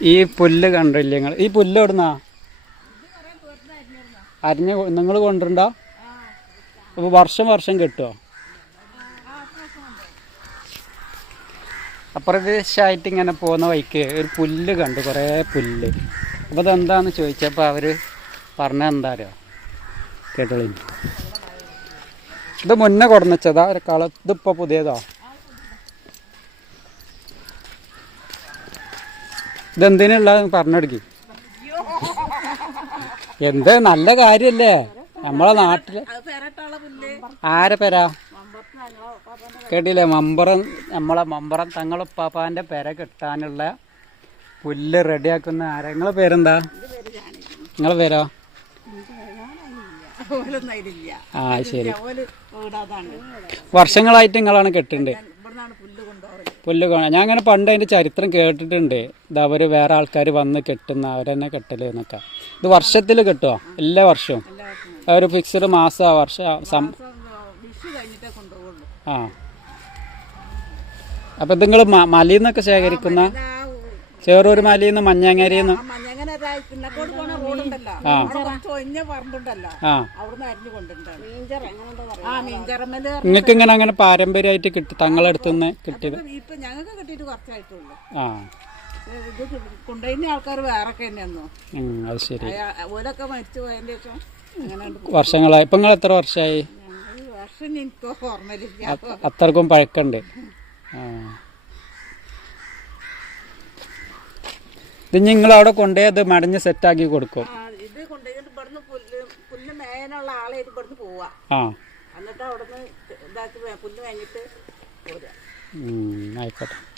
ഈ പുല്ല് കണ്ടില്ല നിങ്ങൾ? ഈ പുല്ല് എവിടുന്നാ? അരിഞ്ഞ നിങ്ങൾ കൊണ്ടുണ്ടോ അപ്പോൾ വർഷം വർഷം കിട്ടുമോ അപ്രദേശമായിട്ട് ഇങ്ങനെ പോകുന്ന വഴിക്ക് ഒരു പുല്ല് കണ്ടു കുറേ പുല്ല്. അപ്പോൾ അതെന്താന്ന് ചോദിച്ചപ്പോൾ അവർ പറഞ്ഞ എന്താരോ കേട്ടോളി. ഇത് മുന്നേ കൊടുന്നച്ചതാ ഒരു കള ഇതിപ്പോൾ പുതിയതോ. ഇതെന്തിനുള്ള പറഞ്ഞെടുക്കി. എന്ത് നല്ല കാര്യല്ലേ? നമ്മളെ നാട്ടിൽ ആരെ പെരാ? കേട്ടില്ലേ? മമ്പറം നമ്മളെ മമ്പറം തങ്ങളുപ്പാപ്പാന്റെ പെര കിട്ടാനുള്ള പുല്ല് റെഡിയാക്കുന്ന ആരാ? നിങ്ങളെ പേരെന്താ? നിങ്ങളെ പേരോ? ആ ശരി. വർഷങ്ങളായിട്ട് നിങ്ങളാണ് കെട്ടുണ്ട്. പുല്ല് കാണാൻ ഞാൻ അങ്ങനെ പണ്ട് അതിന്റെ ചരിത്രം കേട്ടിട്ടുണ്ട്. ഇത് അവർ വേറെ ആൾക്കാർ വന്ന് കെട്ടുന്ന അവരെന്നെ കെട്ടൽ എന്നൊക്കെ. ഇത് വർഷത്തിൽ കെട്ടുമോ എല്ലാ വർഷവും? ഒരു ഫിക്സ്ഡ് മാസ വർഷ ആ അപ്പം ഇത് നിങ്ങൾ മലയിൽ നിന്നൊക്കെ ശേഖരിക്കുന്ന ചെറൂർ മലയിൽ നിന്ന് മഞ്ഞങ്ങരയിൽ നിന്ന് മഞ്ഞങ്ങനെ പിന്നക്കോട് പോണ റോഡുണ്ടല്ലോ. അവിടെ കുറച്ച് ഒഴിഞ്ഞ പറമ്പുണ്ടല്ലോ. ആ. അവിടുന്ന് അരിഞ്ഞു കൊണ്ടുണ്ടാണ് ആ മീൻചറമ്മൽ നിങ്ങൾക്ക് ഇങ്ങനെ അങ്ങനെ പാരമ്പര്യമായിട്ട് കിട്ടി തങ്ങളടുത്തു നിന്ന് കിട്ടിയത് ഇപ്പൊ ഞങ്ങൾക്ക് കിട്ടിയിട്ട് കുറച്ചായിട്ടുള്ളൂ. ആ. ഇത് ആൾക്കാർ വേറെ ഒക്കെ തന്നെയാന്നു? അത് ശരി. ഓലൊക്കെ മരിച്ചു പോയതിന്റെ ശേഷം വർഷങ്ങളായി. ഇപ്പൊ നിങ്ങൾ എത്ര വർഷമായി വർഷം എനിക്ക് ഓർമ്മയില്ല അപ്പൊ അത്രക്കും പഴക്കണ്ട് ആ ഇത് നിങ്ങൾ അവിടെ കൊണ്ടുപോയി അത് മടഞ്ഞ് സെറ്റാക്കി കൊടുക്കും. ഇത് കൊണ്ടുപോയിട്ട് ഇവിടുന്ന് പുല്ല് പുല്ല് ആളെ ഇവിടുന്ന് പോവാ. ആ. എന്നിട്ട് അവിടുന്ന് ഇതാക്കി വേ- പുല്ല് കഴിഞ്ഞിട്ട് പോരാ. ഉം, ആയിക്കോട്ടെ.